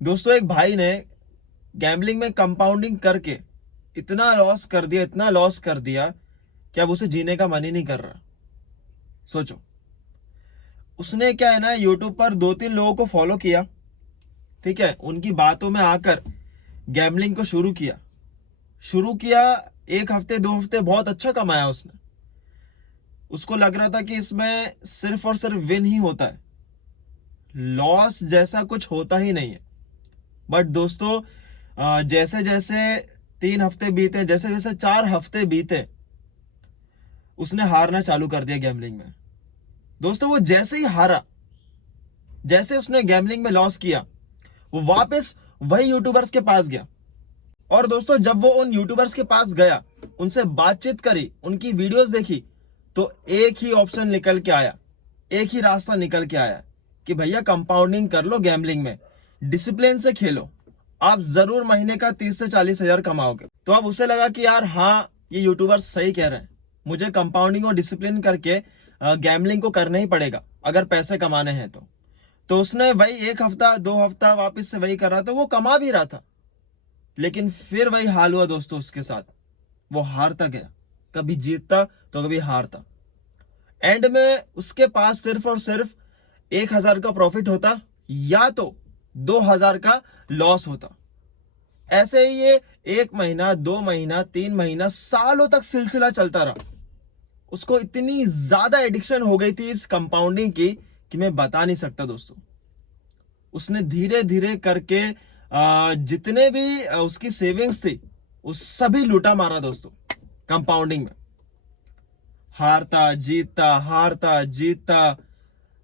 दोस्तों एक भाई ने गैम्बलिंग में कंपाउंडिंग करके इतना लॉस कर दिया कि अब उसे जीने का मन ही नहीं कर रहा। सोचो, उसने क्या है ना, यूट्यूब पर 2-3 लोगों को फॉलो किया, ठीक है, उनकी बातों में आकर गैम्बलिंग को शुरू किया। 1 हफ्ते 2 हफ्ते बहुत अच्छा कमाया उसने। उसको लग रहा था कि इसमें सिर्फ और सिर्फ विन ही होता है, लॉस जैसा कुछ होता ही नहीं है। बट दोस्तों, जैसे जैसे 3 हफ्ते बीते, जैसे जैसे 4 हफ्ते बीते, उसने हारना चालू कर दिया गैम्बलिंग में। दोस्तों वो जैसे ही हारा, जैसे उसने गैम्बलिंग में लॉस किया, वो वापस वही यूट्यूबर्स के पास गया। और दोस्तों जब वो उन यूट्यूबर्स के पास गया, उनसे बातचीत करी, उनकी वीडियोस देखी, तो एक ही ऑप्शन निकल के आया, एक ही रास्ता निकल के आया कि भैया कंपाउंडिंग कर लो गैम्बलिंग में, डिसिप्लिन से खेलो, आप जरूर महीने का 30 से 40 हजार कमाओगे। तो अब उसे लगा कि यार हाँ, ये यूट्यूबर्स सही कह रहे हैं, मुझे कंपाउंडिंग और डिसिप्लिन करके गैम्बलिंग को करना ही पड़ेगा अगर पैसे कमाने हैं तो उसने वही 1 हफ्ता 2 हफ्ता वापस से वही कर रहा था, वो कमा भी रहा था। लेकिन फिर वही हाल हुआ दोस्तों उसके साथ, वो हारता गया, कभी जीतता तो कभी हारता। एंड में उसके पास सिर्फ और सिर्फ 1,000 का प्रॉफिट होता या तो 2,000 का लॉस होता। ऐसे ही ये 1 महीना 2 महीना 3 महीना सालों तक सिलसिला चलता रहा। उसको इतनी ज्यादा एडिक्शन हो गई थी इस कंपाउंडिंग की कि मैं बता नहीं सकता दोस्तों। उसने धीरे धीरे करके जितने भी उसकी सेविंग्स थी, उस सभी लूटा मारा दोस्तों कंपाउंडिंग में। हारता जीतता।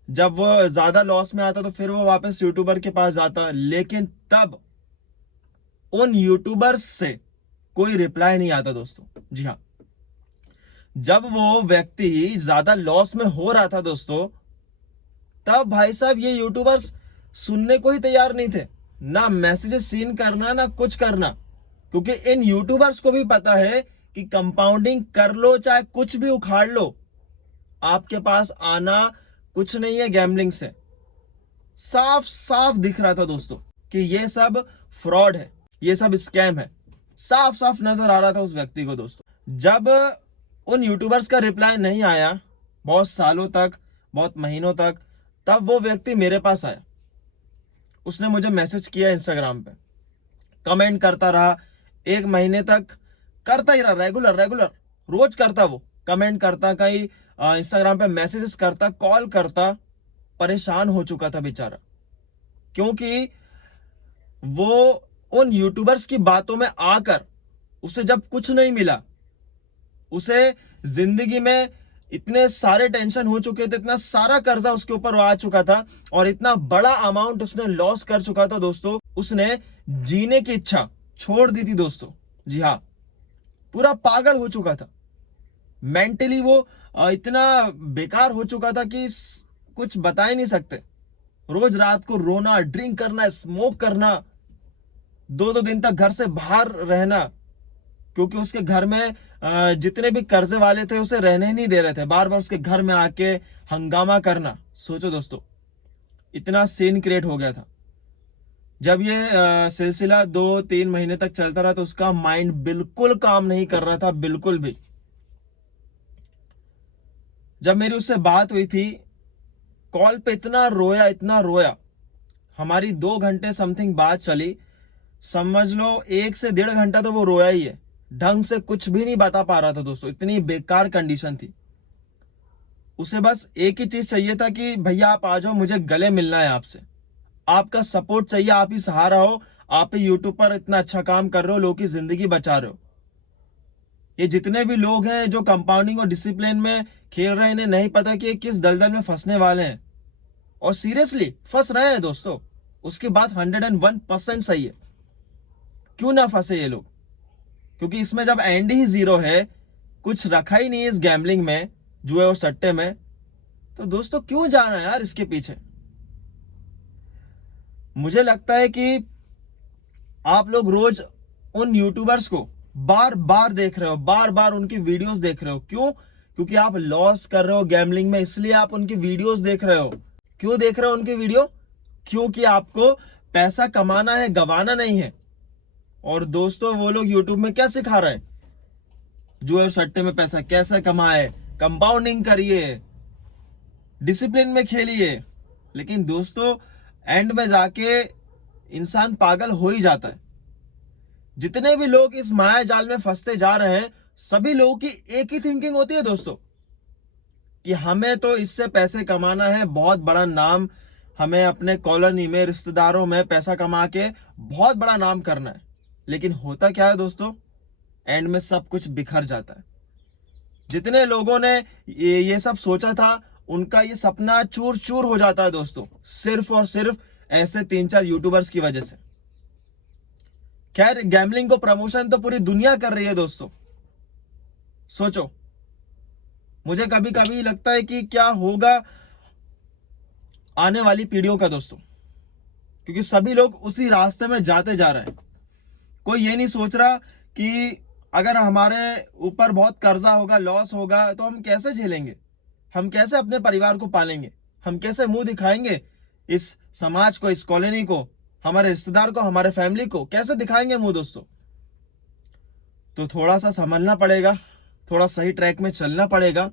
जब वो ज्यादा लॉस में आता तो फिर वो वापस यूट्यूबर के पास जाता, लेकिन तब उन यूट्यूबर्स से कोई रिप्लाई नहीं आता दोस्तों। जी हाँ, जब वो व्यक्ति ज्यादा लॉस में हो रहा था दोस्तों, तब भाई साहब ये यूट्यूबर्स सुनने को ही तैयार नहीं थे, ना मैसेजेस सीन करना ना कुछ करना। क्योंकि इन यूट्यूबर्स को भी पता है कि कंपाउंडिंग कर लो चाहे कुछ भी उखाड़ लो, आपके पास आना कुछ नहीं है गैम्बलिंग से। साफ साफ दिख रहा था दोस्तों कि ये सब फ्रॉड है, ये सब स्कैम है। साफ साफ नजर आ रहा था उस व्यक्ति को दोस्तों। जब उन यूट्यूबर्स का रिप्लाई नहीं आया बहुत सालों तक, बहुत महीनों तक, तब वो व्यक्ति मेरे पास आया। उसने मुझे मैसेज किया इंस्टाग्राम पे, कमेंट करता रहा 1 महीने तक, करता ही रहा, रेगुलर रेगुलर रोज करता, वो कमेंट करता, कहीं इंस्टाग्राम पे मैसेजेस करता, कॉल करता। परेशान हो चुका था बेचारा, क्योंकि वो उन यूट्यूबर्स की बातों में आकर उसे जब कुछ नहीं मिला, उसे जिंदगी में इतने सारे टेंशन हो चुके थे, इतना सारा कर्जा उसके ऊपर आ चुका था और इतना बड़ा अमाउंट उसने लॉस कर चुका था दोस्तों, उसने जीने की इच्छा छोड़ दी थी दोस्तों। जी हाँ, पूरा पागल हो चुका था। मेंटली वो इतना बेकार हो चुका था कि कुछ बता ही नहीं सकते। रोज रात को रोना, ड्रिंक करना, स्मोक करना, 2-2 दिन तक घर से बाहर रहना, क्योंकि उसके घर में जितने भी कर्जे वाले थे उसे रहने ही नहीं दे रहे थे, बार बार उसके घर में आके हंगामा करना। सोचो दोस्तों, इतना सीन क्रिएट हो गया था। जब ये सिलसिला 2-3 महीने तक चलता रहा तो उसका माइंड बिल्कुल काम नहीं कर रहा था, बिल्कुल भी। जब मेरी उससे बात हुई थी, कॉल पे इतना रोया, हमारी 2 घंटे समथिंग बात चली। समझ लो 1 से 1.5 घंटा तो वो रोया ही है, ढंग से कुछ भी नहीं बता पा रहा था दोस्तों, इतनी बेकार कंडीशन थी। उसे बस एक ही चीज चाहिए था कि भैया आप आ जाओ, मुझे गले मिलना है आपसे, आपका सपोर्ट चाहिए, आप ही सहारा हो, आप ही यूट्यूब पर इतना अच्छा काम कर रहे हो, लोगों की जिंदगी बचा रहे हो। ये जितने भी लोग हैं जो कंपाउंडिंग और डिसिप्लिन में खेल रहे हैं, इन्हें नहीं पता कि ये किस दलदल में फंसने वाले हैं, और सीरियसली फंस रहे हैं दोस्तों। उसकी बात 101% सही है। क्यों ना फंसे ये लोग, क्योंकि इसमें जब एंड ही जीरो है, कुछ रखा ही नहीं है इस गैम्बलिंग में, जुए और सट्टे में, तो दोस्तों क्यों जाना यार इसके पीछे। मुझे लगता है कि आप लोग रोज उन यूट्यूबर्स को बार बार देख रहे हो, बार बार उनकी वीडियोस देख रहे हो। क्यों? क्योंकि आप लॉस कर रहे हो गैम्बलिंग में, इसलिए आप उनकी वीडियोस देख रहे हो। क्यों देख रहे हो उनकी वीडियो? क्योंकि आपको पैसा कमाना है, गवाना नहीं है। और दोस्तों वो लोग यूट्यूब में क्या सिखा रहे हैं, जुए और सट्टे में पैसा कैसे कमाए, कंपाउंडिंग करिए, डिसिप्लिन में खेलिए। लेकिन दोस्तों एंड में जाके इंसान पागल हो ही जाता है। जितने भी लोग इस माया जाल में फंसते जा रहे हैं, सभी लोगों की एक ही थिंकिंग होती है दोस्तों, कि हमें तो इससे पैसे कमाना है, बहुत बड़ा नाम, हमें अपने कॉलोनी में, रिश्तेदारों में पैसा कमा के बहुत बड़ा नाम करना है। लेकिन होता क्या है दोस्तों, एंड में सब कुछ बिखर जाता है। जितने लोगों ने ये सब सोचा था, उनका ये सपना चूर चूर हो जाता है दोस्तों, सिर्फ और सिर्फ ऐसे 3-4 यूट्यूबर्स की वजह से। खैर, गैम्बलिंग को प्रमोशन तो पूरी दुनिया कर रही है दोस्तों। सोचो, मुझे कभी कभी लगता है कि क्या होगा आने वाली पीढ़ियों का दोस्तों, क्योंकि सभी लोग उसी रास्ते में जाते जा रहे हैं। कोई ये नहीं सोच रहा कि अगर हमारे ऊपर बहुत कर्जा होगा, लॉस होगा, तो हम कैसे झेलेंगे, हम कैसे अपने परिवार को पालेंगे, हम कैसे मुंह दिखाएंगे इस समाज को, इस कॉलोनी को, हमारे रिश्तेदार को, हमारे फैमिली को कैसे दिखाएंगे मुंह दोस्तों। तो थोड़ा सा संभलना पड़ेगा, थोड़ा सही ट्रैक में चलना पड़ेगा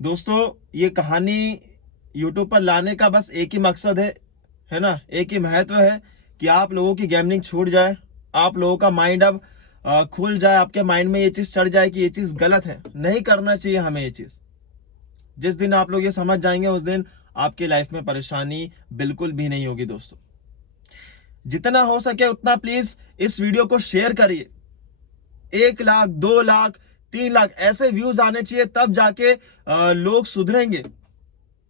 दोस्तों। ये कहानी यूट्यूब पर लाने का बस एक ही मकसद है ना, एक ही महत्व है कि आप लोगों की गैम्बलिंग छूट जाए, आप लोगों का माइंड अब खुल जाए, आपके माइंड में ये चीज चढ़ जाए कि ये चीज गलत है, नहीं करना चाहिए हमें ये चीज। जिस दिन आप लोग ये समझ जाएंगे, उस दिन आपकी लाइफ में परेशानी बिल्कुल भी नहीं होगी दोस्तों। जितना हो सके उतना प्लीज इस वीडियो को शेयर करिए। 1 लाख, 2 लाख, 3 लाख ऐसे व्यूज आने चाहिए, तब जाके लोग सुधरेंगे।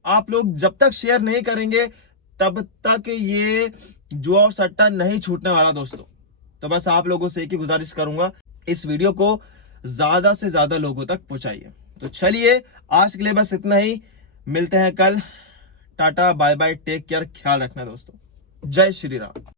आप लोग जब तक शेयर नहीं करेंगे, तब तक ये जुआ और सट्टा नहीं छूटने वाला दोस्तों। तो बस आप लोगों से एक ही गुजारिश करूंगा, इस वीडियो को ज्यादा से ज्यादा लोगों तक पहुंचाइए। तो चलिए, आज के लिए बस इतना ही, मिलते हैं कल। Tata, bye bye, take care, ख्याल रखना दोस्तों। जय श्री राम।